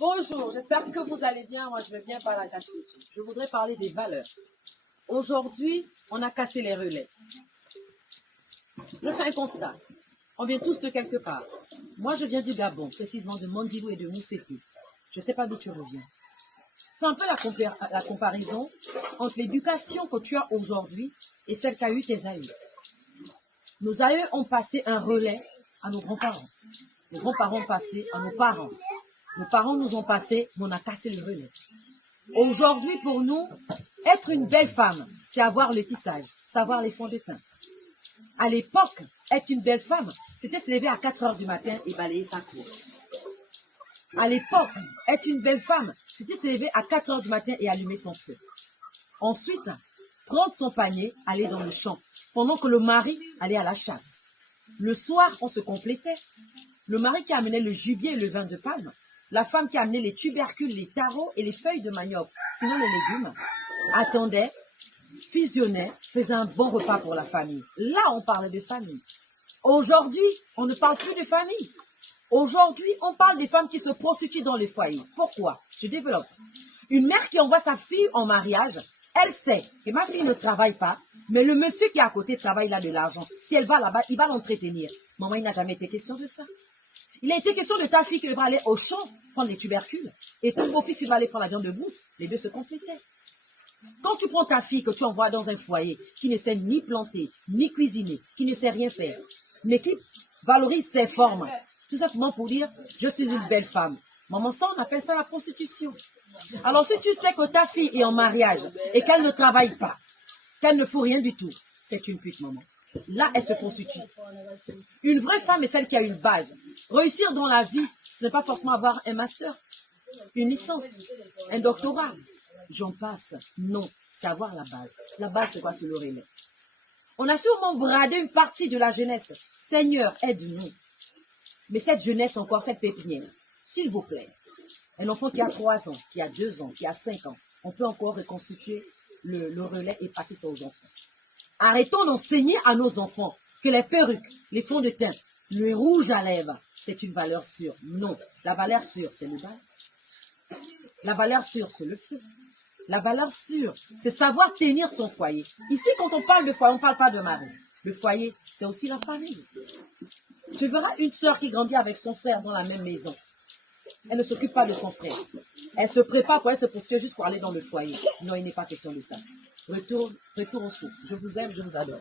Bonjour, j'espère que vous allez bien. Moi, je vais bien par la cassette. Je voudrais parler des valeurs. Aujourd'hui, on a cassé les relais. Je fais un constat. On vient tous de quelque part. Moi, je viens du Gabon, précisément de Mandibou et de Mousseti. Je ne sais pas d'où tu reviens. Fais un peu la comparaison entre l'éducation que tu as aujourd'hui et celle qu'a eu tes aïeux. Nos aïeux ont passé un relais à nos grands-parents. Les grands-parents ont passé à nos parents. Nos parents nous ont passé, mais on a cassé le relais. Aujourd'hui, pour nous, être une belle femme, c'est avoir le tissage, savoir les fonds de teint. À l'époque, être une belle femme, c'était se lever à 4 heures du matin et balayer sa cour. À l'époque, être une belle femme, c'était se lever à 4 heures du matin et allumer son feu. Ensuite, prendre son panier, aller dans le champ, pendant que le mari allait à la chasse. Le soir, on se complétait. Le mari qui amenait le gibier et le vin de palme, la femme qui amenait les tubercules, les tarots et les feuilles de manioc, sinon les légumes, attendait, fusionnait, faisait un bon repas pour la famille. Là, on parlait de famille. Aujourd'hui, on ne parle plus de famille. Aujourd'hui, on parle des femmes qui se prostituent dans les foyers. Pourquoi? Je développe. Une mère qui envoie sa fille en mariage, elle sait que ma fille ne travaille pas, mais le monsieur qui est à côté travaille là de l'argent. Si elle va là-bas, il va l'entretenir. Maman, il n'a jamais été question de ça. Il a été question de ta fille qui devra aller au champ prendre les tubercules. Et ton beau-fils, il va aller prendre la viande de brousse. Les deux se complétaient. Quand tu prends ta fille que tu envoies dans un foyer qui ne sait ni planter, ni cuisiner, qui ne sait rien faire, mais qui valorise ses formes, tout simplement pour dire, je suis une belle femme. Maman, ça, on appelle ça la prostitution. Alors, si tu sais que ta fille est en mariage et qu'elle ne travaille pas, qu'elle ne fout rien du tout, c'est une pute, maman. Là, elle se prostitue. Une vraie femme est celle qui a une base. Réussir dans la vie, ce n'est pas forcément avoir un master, une licence, un doctorat. J'en passe. Non, c'est avoir la base. La base, c'est quoi? C'est le relais. On a sûrement bradé une partie de la jeunesse. Seigneur, aide-nous. Mais cette jeunesse encore, cette pépinière, s'il vous plaît, un enfant qui a 3 ans, qui a 2 ans, qui a 5 ans, on peut encore reconstituer le relais et passer ça aux enfants. Arrêtons d'enseigner à nos enfants que les perruques, les fonds de teint, le rouge à lèvres, c'est une valeur sûre. Non, la valeur sûre, c'est le bal. La valeur sûre, c'est le feu. La valeur sûre, c'est savoir tenir son foyer. Ici, quand on parle de foyer, on ne parle pas de mari. Le foyer, c'est aussi la famille. Tu verras une sœur qui grandit avec son frère dans la même maison. Elle ne s'occupe pas de son frère. Elle se prépare pour elle se prostituer juste pour aller dans le foyer. Non, il n'est pas question de ça. Retour aux sources. Je vous aime, je vous adore.